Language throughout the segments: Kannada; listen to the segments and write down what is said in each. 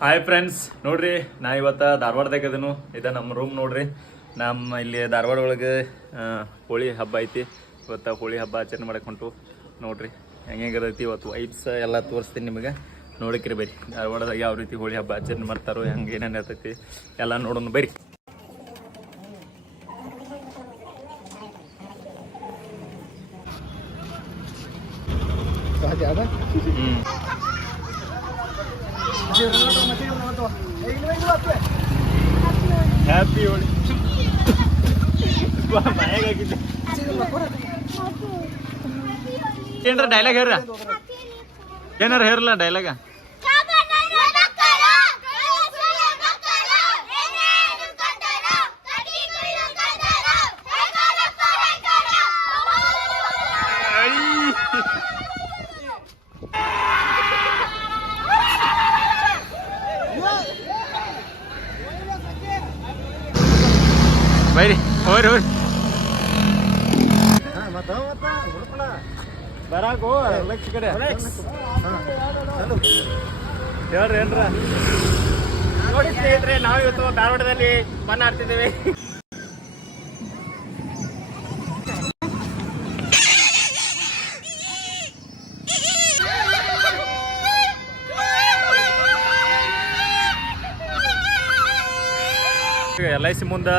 ಹಾಯ್ ಫ್ರೆಂಡ್ಸ್, ನೋಡ್ರಿ ನಾ ಇವತ್ತು ಧಾರವಾಡದಾಗ ಇದೀನು. ಇದು ನಮ್ಮ ರೂಮ್ ನೋಡ್ರಿ. ನಮ್ಮ ಇಲ್ಲಿ ಧಾರವಾಡ ಒಳಗೆ ಹೋಳಿ ಹಬ್ಬ ಐತಿ. ಇವತ್ತು ಹೋಳಿ ಹಬ್ಬ ಆಚರಣೆ ಮಾಡಕ್ಕೆ ಹೊಂಟು. ನೋಡ್ರಿ ಹೆಂಗಿರೈತಿ ಇವತ್ತು ವೈಬ್ಸ್ ಎಲ್ಲ ತೋರಿಸ್ತೀನಿ ನಿಮಗೆ. ನೋಡಕ್ರಿ ಬರ್ರಿ, ಧಾರವಾಡದಾಗ ಯಾವ ರೀತಿ ಹೋಳಿ ಹಬ್ಬ ಆಚರಣೆ ಮಾಡ್ತಾರೋ, ಹೆಂಗೆ ಏನೇನು ಇರ್ತೈತಿ ಎಲ್ಲ ನೋಡೋಣ ಬರ್ರಿ. ಹ್ಯಾಪಿ ಹೋಳಿ. ಮನೆಗಾಗಿದ್ದೆ ಏನಾರ ಡೈಲಾಗ್ ಹೇಳ್ರ, ಏನಾರ ಹೇರಲ್ಲ ಡೈಲಾಗ. ಬೈರಿ ಹೋರಿ ಹೋರಿ ಬರಾಕು ಲಕ್ಷ ಕಡೆ ಹೇಳ್ರಿ ಏನ್ರ. ನೋಡಿ ಸ್ನೇಹಿತರೆ, ನಾವು ಇವತ್ತು ಧಾರವಾಡದಲ್ಲಿ ಬಣ್ಣ ಆಡ್ತಿದ್ದೇವೆ. LIC ಮುಂದೆ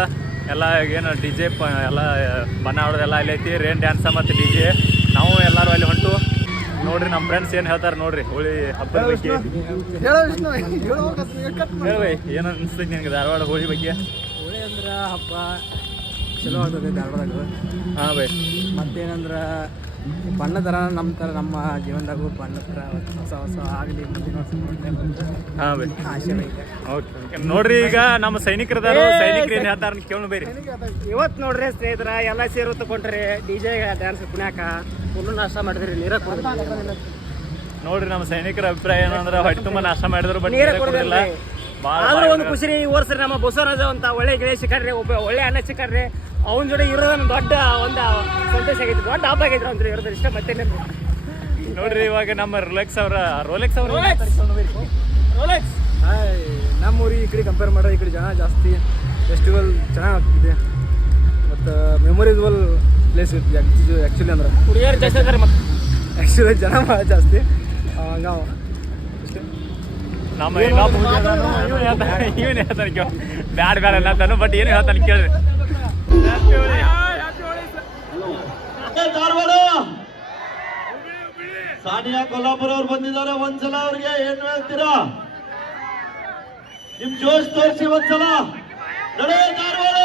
ಎಲ್ಲ ಏನು DJ ಎಲ್ಲ ಬಣ್ಣ ಆಡೋದೆಲ್ಲ ಅಲ್ಲಿ ಐತಿ. ರೇನ್ ಡ್ಯಾನ್ಸ ಮತ್ತು DJ ನಾವು ಎಲ್ಲರೂ ಅಲ್ಲಿ ಹೊಂಟು. ನೋಡ್ರಿ ನಮ್ಮ ಫ್ರೆಂಡ್ಸ್ ಏನು ಹೇಳ್ತಾರೆ ನೋಡ್ರಿ ಹೋಳಿ ಹಬ್ಬದ ಬಗ್ಗೆ. ಹೇಳ್ಬೈ, ಏನು ಅನಿಸ್ತೈತಿ ನಿನಗೆ ಧಾರವಾಡ ಹೋಳಿ ಬಗ್ಗೆ? ಹೋಳಿ ಅಂದ್ರೆ ಹಬ್ಬ ಚಲೋ ಆಗ್ತದೆ ಧಾರವಾಡದಾಗ. ಹಾಂ ಬೈ, ಮತ್ತೇನಂದ್ರೆ ಬಣ್ಣ ಥರ ನಮ್ಮ ಜೀವನದಾಗೂ ಬಣ್ಣ ಥರ ಹೊಸ ಹೊಸ ಆಗಲಿ ಮುಂದಿನ ವರ್ಷ. ಹಾಂ ಬೈ, ಆಶೆ ಐತೆ. ಓಕೆ ನೋಡ್ರಿ, ಈಗ ನಮ್ಮ ಸೈನಿಕರದಾರು ಸೈನಿಕರು ಏನು ಹೇಳ್ತಾರ ಕೇಳೋಣ ಬೇರೆ. ಇವತ್ತು ನೋಡ್ರಿ ಸ್ನೇಹಿತರ ಎಲ್ಲ ಸೇರು ತಗೊಂಡ್ರಿ DJ ಡ್ಯಾನ್ಸ್ ಕುಣ್ಯಾಕ ಫುಲ್ ನಾಷ್ಟ ಮಾಡಿದ್ರಿ, ನೀರ ಕುಡಿದ್ರಿ. ನೋಡ್ರಿ ನಮ್ಮ ಸೈನಿಕರ ಅಭಿಪ್ರಾಯ ಏನಂದ್ರೆ ಹೊಟ್ಟೆ ತುಂಬ ನಾಷ್ಟ ಮಾಡಿದ್ರು ಬಟ್ ನೀರ ಕುಡಿದಿಲ್ಲ. ಆದ್ರೂ ಒಂದು ಖುಷಿ ರೀ, ಈ ವರ್ಷ ನಮ್ಮ ಬಸವರಾಜ ಅಂತ ಒಳ್ಳೆ ಗೆಳೆಯ ಸಿಕ್ಕಾರ್ರಿ, ಒಬ್ಬ ಒಳ್ಳೆ ಅಣ್ಣ ಸಿಕ್ಕಾರ್ರಿ. ಅವನ ಜೋಡಿ ಇರೋದನ್ನ ದೊಡ್ಡ ಒಂದು ಸಂತೋಷ ಆಗೈತಿ, ದೊಡ್ಡ ಹಬ್ಬ ಆಗೈತ್ರಿ ಅಂದ್ರೆ ಇರೋದ್ರ ಇಷ್ಟ. ಮತ್ತೇನೆ ನೋಡ್ರಿ ಇವಾಗ ನಮ್ಮ ರೋಲೆಕ್ಸ್ ಅವ್ರ ರೋಲೆಕ್ಸ್ ನಮ್ಮ ಊರಿಗೆ ಈ ಕಡೆ ಕಂಪೇರ್ ಮಾಡೋ ಈ ಕಡೆ ಜನ ಜಾಸ್ತಿ, ಫೆಸ್ಟಿವಲ್ ಚೆನ್ನಾಗ್ತಿದೆ ಮತ್ತು ಮೆಮೊರೇಬಲ್ ಪ್ಲೇಸ್ ಇರ್ತದೆ ಆ್ಯಕ್ಚುಲಿ ಅಂದ್ರೆ. ಹುಡುಗಿಯರು ಜಾಸ್ತಿ ಅದಾರೆ ಮತ್ತೆ ಆ್ಯಕ್ಚುಲಿ ಜನ ಭಾಳ ಜಾಸ್ತಿ. ಹಂಗಾವ ನಮ್ಮ ಇವನು ಹೇಳ್ತಾನೆ ಬ್ಯಾಡ ಬ್ಯಾಡ ಅನ್ನತಾನು, ಬಟ್ ಏನು ಹೇಳ್ತಾನೆ ಕೇಳ್ರಿ. ಧಾರವಾಡ ಸಾನಿಯಾ ಕೊಲ್ಲಾಪುರ ಅವ್ರು ಬಂದಿದ್ದಾರೆ. ಒಂದ್ಸಲ ಅವ್ರಿಗೆ ಏನ್ ಹೇಳ್ತೀರಾ? ನಿಮ್ ಜೋಶ್ ತೋರಿಸಿ ಒಂದ್ಸಲ. ನಡೆ ಧಾರವಾಡ.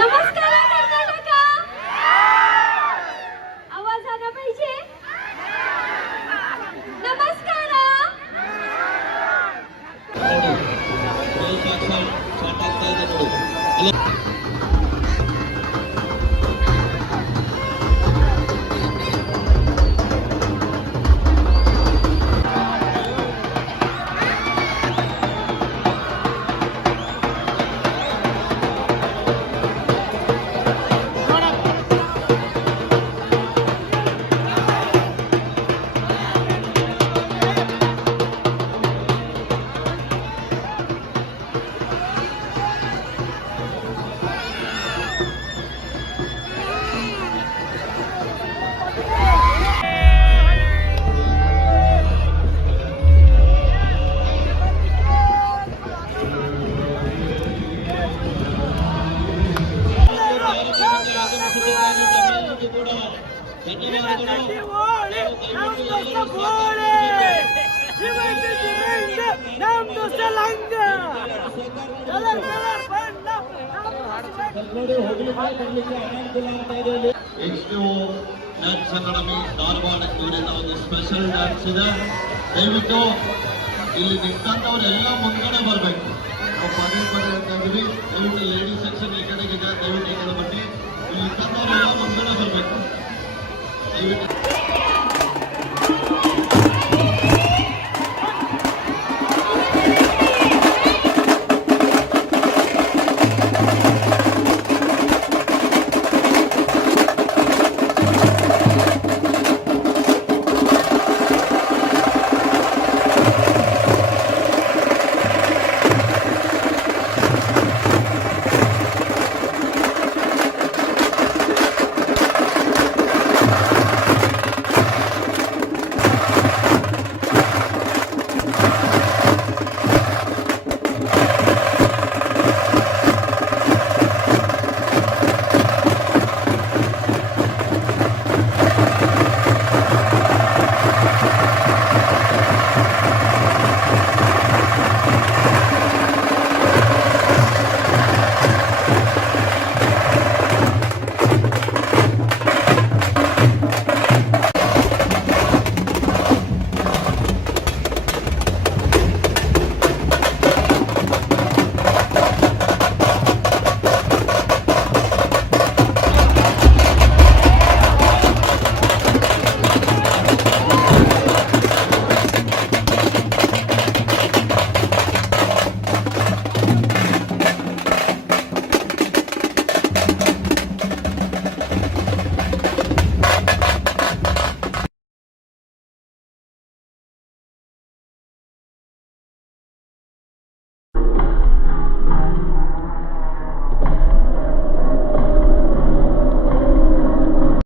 नमस्कार कर्नाटक, आवाज आला पाहिजे. नमस्कार. ಡ್ಯಾನ್ಸ್ ಅಕಾಡೆಮಿ ಧಾರವಾಡ ಇವರಿಂದ ಒಂದು ಸ್ಪೆಷಲ್ ಡ್ಯಾನ್ಸ್ ಇದೆ. ದಯವಿಟ್ಟು ಇಲ್ಲಿ ನಿಂತವ್ರೆಲ್ಲ ಮುಂದ್ಗಡೆ ಬರಬೇಕು. ನಾವು ಪದೇ ಪದೇ ಅಂತ ಇದ್ದೀವಿ. ದಯವಿಟ್ಟು ಲೇಡೀಸ್ ಸೆಕ್ಷನ್ ಈ ಕಡೆಗೆ ಇದೆ, ದಯವಿಟ್ಟು ಈ ಕಡೆ ಬನ್ನಿ. ಇಲ್ಲಿ ತಂದವರೆಲ್ಲ ಮುಂದೆ ಬರಬೇಕು ದಯವಿಟ್ಟು.